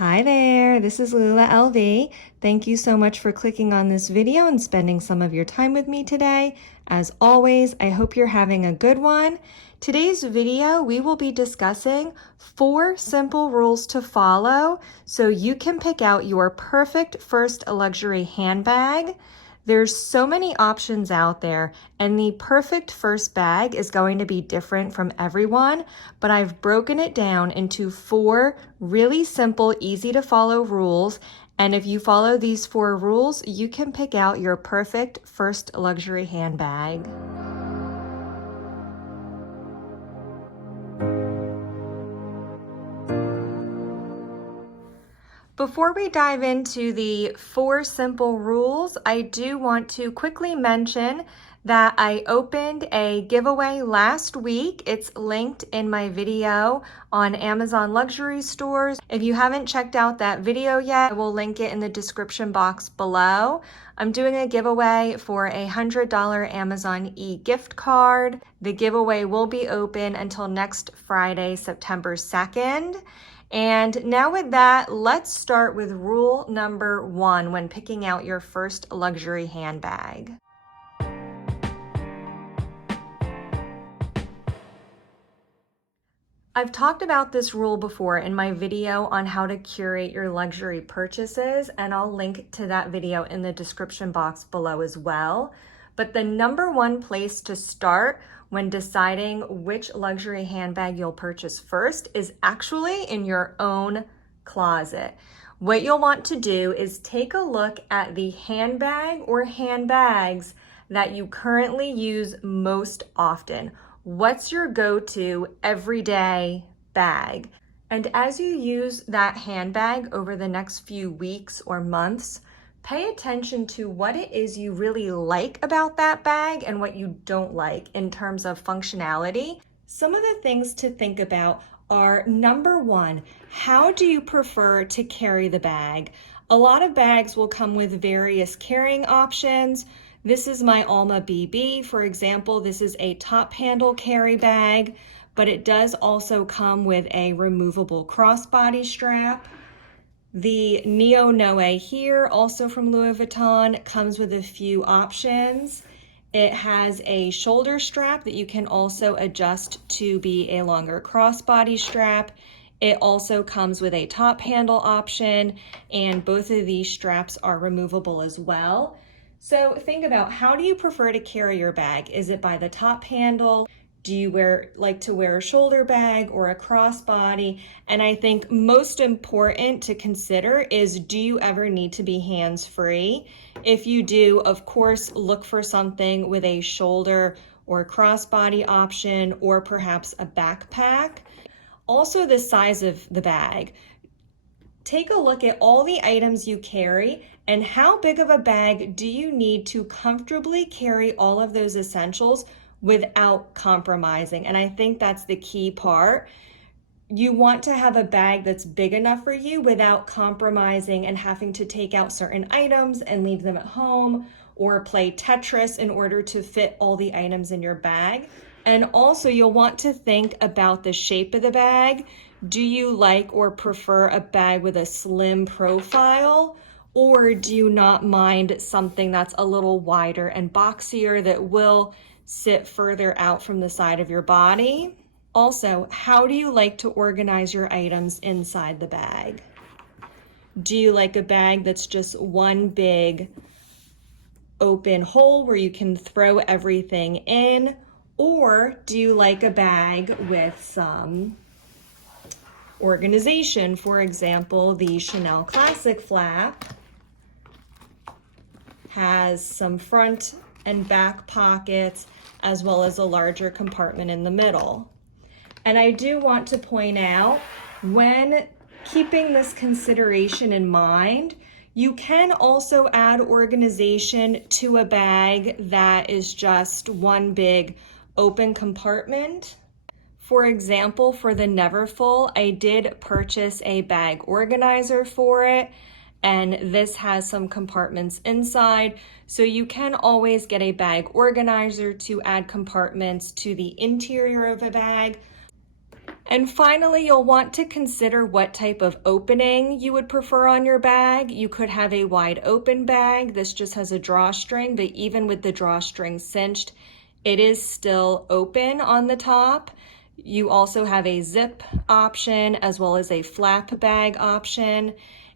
Hi there, this is Lula LV. Thank you so much for clicking on this video and spending some of your time with me today. As always, I hope you're having a good one. Today's video, we will be discussing 4 simple rules to follow so you can pick out your perfect first luxury handbag. There's so many options out there, and the perfect first bag is going to be different from everyone, but I've broken it down into 4 really simple, easy to follow rules. And if you follow these 4 rules, you can pick out your perfect first luxury handbag. Before we dive into the 4 simple rules, I do want to quickly mention that I opened a giveaway last week. It's linked in my video on Amazon luxury stores. If you haven't checked out that video yet, I will link it in the description box below. I'm doing a giveaway for a $100 Amazon e-gift card. The giveaway will be open until next Friday, September 2nd. And now with that, let's start with rule number 1 when picking out your first luxury handbag. I've talked about this rule before in my video on how to curate your luxury purchases, and I'll link to that video in the description box below as well. But the number 1 place to start when deciding which luxury handbag you'll purchase first is actually in your own closet. What you'll want to do is take a look at the handbag or handbags that you currently use most often. What's your go-to everyday bag? And as you use that handbag over the next few weeks or months, pay attention to what it is you really like about that bag and what you don't like in terms of functionality. Some of the things to think about are, number 1, how do you prefer to carry the bag? A lot of bags will come with various carrying options. This is my Alma BB, for example. This is a top handle carry bag, but it does also come with a removable crossbody strap. The Neo Noe here, also from Louis Vuitton, comes with a few options. It has a shoulder strap that you can also adjust to be a longer crossbody strap. It also comes with a top handle option, and both of these straps are removable as well. So think about, how do you prefer to carry your bag? Is it by the top handle? Do you like to wear a shoulder bag or a crossbody? And I think most important to consider is, do you ever need to be hands-free? If you do, of course, look for something with a shoulder or crossbody option, or perhaps a backpack. Also, the size of the bag. Take a look at all the items you carry and how big of a bag do you need to comfortably carry all of those essentials without compromising. And I think that's the key part. You want to have a bag that's big enough for you without compromising and having to take out certain items and leave them at home, or play Tetris in order to fit all the items in your bag. And also, you'll want to think about the shape of the bag. Do you like or prefer a bag with a slim profile, or do you not mind something that's a little wider and boxier that will sit further out from the side of your body? Also, how do you like to organize your items inside the bag? Do you like a bag that's just one big open hole where you can throw everything in? Or do you like a bag with some organization? For example, the Chanel Classic flap has some front and back pockets, as well as a larger compartment in the middle. And I do want to point out, when keeping this consideration in mind, you can also add organization to a bag that is just one big open compartment. For example, for the Neverfull, I did purchase a bag organizer for it, and this has some compartments inside. So you can always get a bag organizer to add compartments to the interior of a bag. And finally, you'll want to consider what type of opening you would prefer on your bag. You could have a wide open bag. This just has a drawstring, but even with the drawstring cinched, it is still open on the top. You also have a zip option as well as a flap bag option.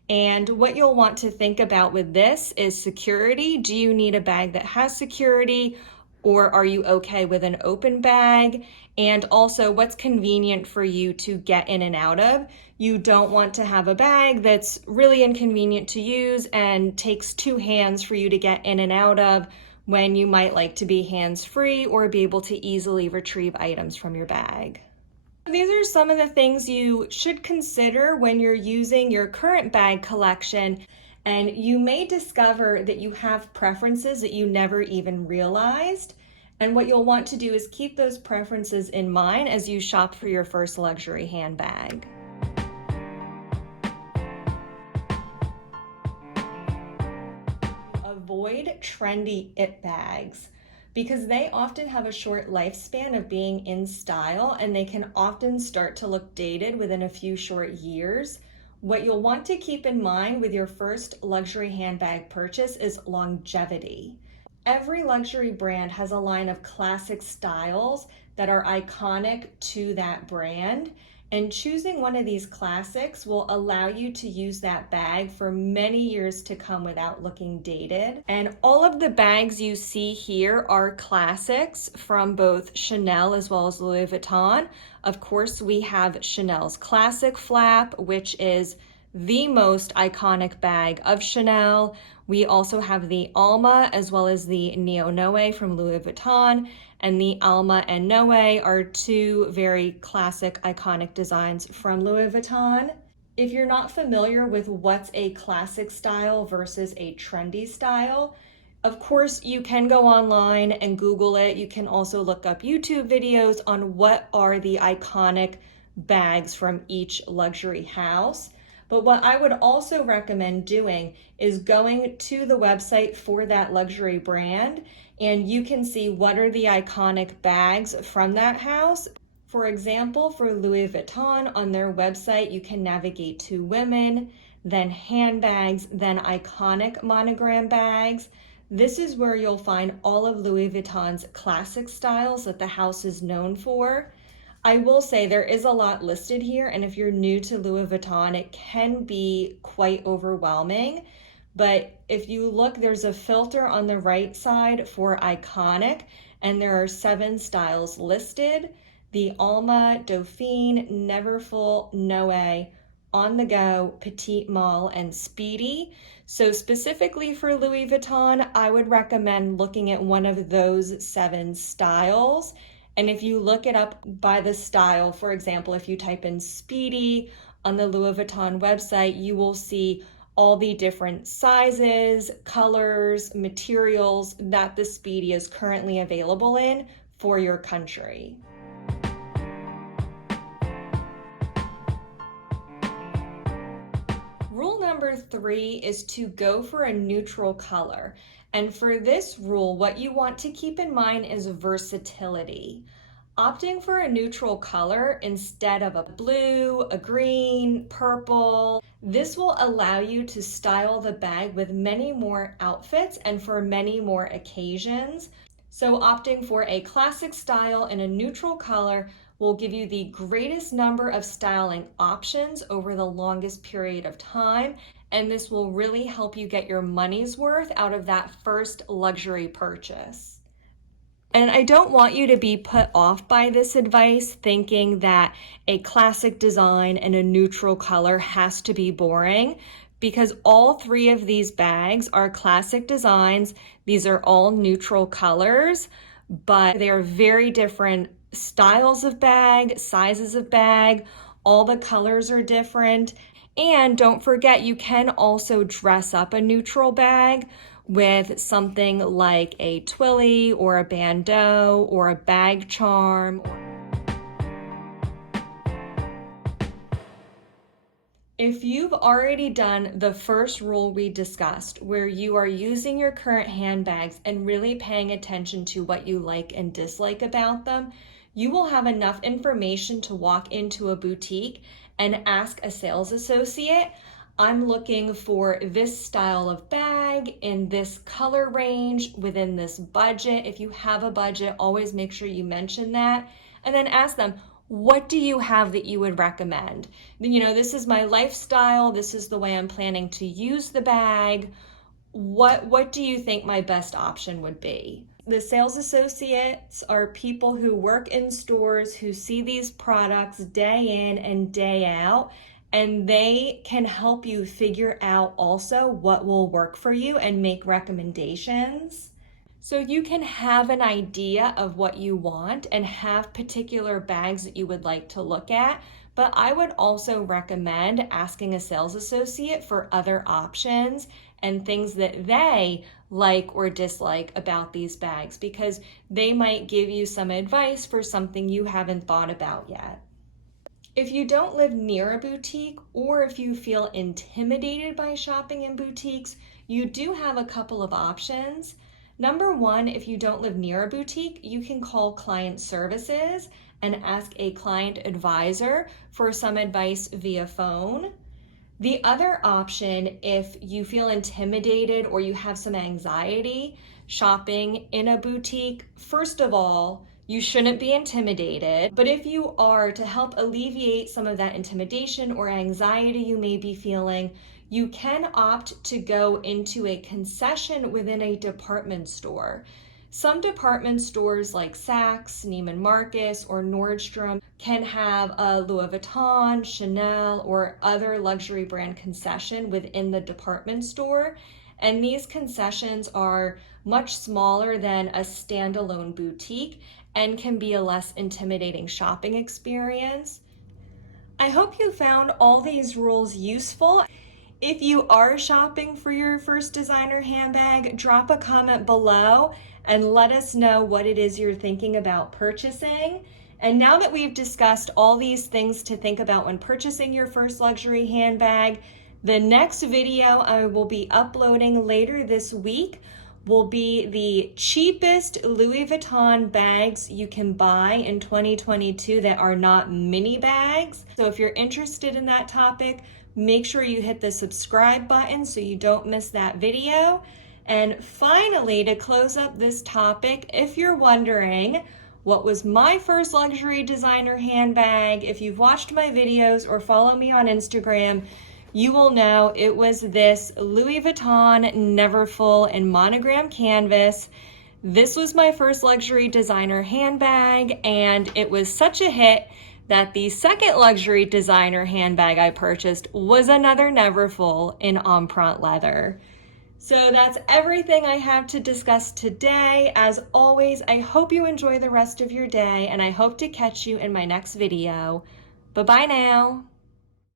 And what you'll want to think about with this is security. Do you need a bag that has security, or are you okay with an open bag? And also, what's convenient for you to get in and out of? You don't want to have a bag that's really inconvenient to use and takes two hands for you to get in and out of when you might like to be hands-free or be able to easily retrieve items from your bag. These are some of the things you should consider when you're using your current bag collection, and you may discover that you have preferences that you never even realized. And what you'll want to do is keep those preferences in mind as you shop for your first luxury handbag. Avoid trendy it bags, because they often have a short lifespan of being in style and they can often start to look dated within a few short years. What you'll want to keep in mind with your first luxury handbag purchase is longevity. Every luxury brand has a line of classic styles that are iconic to that brand, and choosing one of these classics will allow you to use that bag for many years to come without looking dated. And all of the bags you see here are classics from both Chanel as well as Louis Vuitton. Of course, we have Chanel's classic flap, which is the most iconic bag of Chanel. We also have the Alma as well as the Neo Noe from Louis Vuitton, and the Alma and Noe are two very classic, iconic designs from Louis Vuitton. If you're not familiar with what's a classic style versus a trendy style, of course, you can go online and Google it. You can also look up YouTube videos on what are the iconic bags from each luxury house. But what I would also recommend doing is going to the website for that luxury brand, and you can see what are the iconic bags from that house. For example, for Louis Vuitton, on their website, you can navigate to women, then handbags, then iconic monogram bags. This is where you'll find all of Louis Vuitton's classic styles that the house is known for. I will say there is a lot listed here, and if you're new to Louis Vuitton, it can be quite overwhelming. But if you look, there's a filter on the right side for iconic, and there are 7 styles listed: the Alma, Dauphine, Neverfull, Noe, On the Go, Petite Malle, and Speedy. So specifically for Louis Vuitton, I would recommend looking at one of those 7 styles. And if you look it up by the style, for example, if you type in Speedy on the Louis Vuitton website, you will see all the different sizes, colors, materials that the Speedy is currently available in for your country. Rule number 3 is to go for a neutral color. And for this rule, what you want to keep in mind is versatility. Opting for a neutral color instead of a blue, a green, purple, this will allow you to style the bag with many more outfits and for many more occasions. So opting for a classic style in a neutral color will give you the greatest number of styling options over the longest period of time, and this will really help you get your money's worth out of that first luxury purchase. And I don't want you to be put off by this advice thinking that a classic design and a neutral color has to be boring, because all 3 of these bags are classic designs. These are all neutral colors, but they are very different styles of bag, sizes of bag, all the colors are different. And don't forget, you can also dress up a neutral bag with something like a twilly or a bandeau or a bag charm. If you've already done the first rule we discussed, where you are using your current handbags and really paying attention to what you like and dislike about them, you will have enough information to walk into a boutique and ask a sales associate, I'm looking for this style of bag in this color range within this budget. If you have a budget, always make sure you mention that. And then ask them, what do you have that you would recommend? This is my lifestyle. This is the way I'm planning to use the bag. What do you think my best option would be? The sales associates are people who work in stores, who see these products day in and day out, and they can help you figure out also what will work for you and make recommendations. So you can have an idea of what you want and have particular bags that you would like to look at, but I would also recommend asking a sales associate for other options and things that they like or dislike about these bags, because they might give you some advice for something you haven't thought about yet. If you don't live near a boutique, or if you feel intimidated by shopping in boutiques, you do have a couple of options. Number one, if you don't live near a boutique, you can call client services and ask a client advisor for some advice via phone. The other option, if you feel intimidated or you have some anxiety shopping in a boutique, first of all, you shouldn't be intimidated. But if you are, to help alleviate some of that intimidation or anxiety you may be feeling, you can opt to go into a concession within a department store. Some department stores like Saks, Neiman Marcus, or Nordstrom can have a Louis Vuitton, Chanel, or other luxury brand concession within the department store. And these concessions are much smaller than a standalone boutique and can be a less intimidating shopping experience. I hope you found all these rules useful. If you are shopping for your first designer handbag, drop a comment below and let us know what it is you're thinking about purchasing. And now that we've discussed all these things to think about when purchasing your first luxury handbag, the next video I will be uploading later this week will be the cheapest Louis Vuitton bags you can buy in 2022 that are not mini bags. So if you're interested in that topic, make sure you hit the subscribe button so you don't miss that video. And finally, to close up this topic, if you're wondering what was my first luxury designer handbag, if you've watched my videos or follow me on Instagram, you will know it was this Louis Vuitton Neverfull in monogram canvas. This was my first luxury designer handbag, and it was such a hit that the second luxury designer handbag I purchased was another Neverfull in empreinte leather. So that's everything I have to discuss today. As always, I hope you enjoy the rest of your day, and I hope to catch you in my next video. Bye-bye now.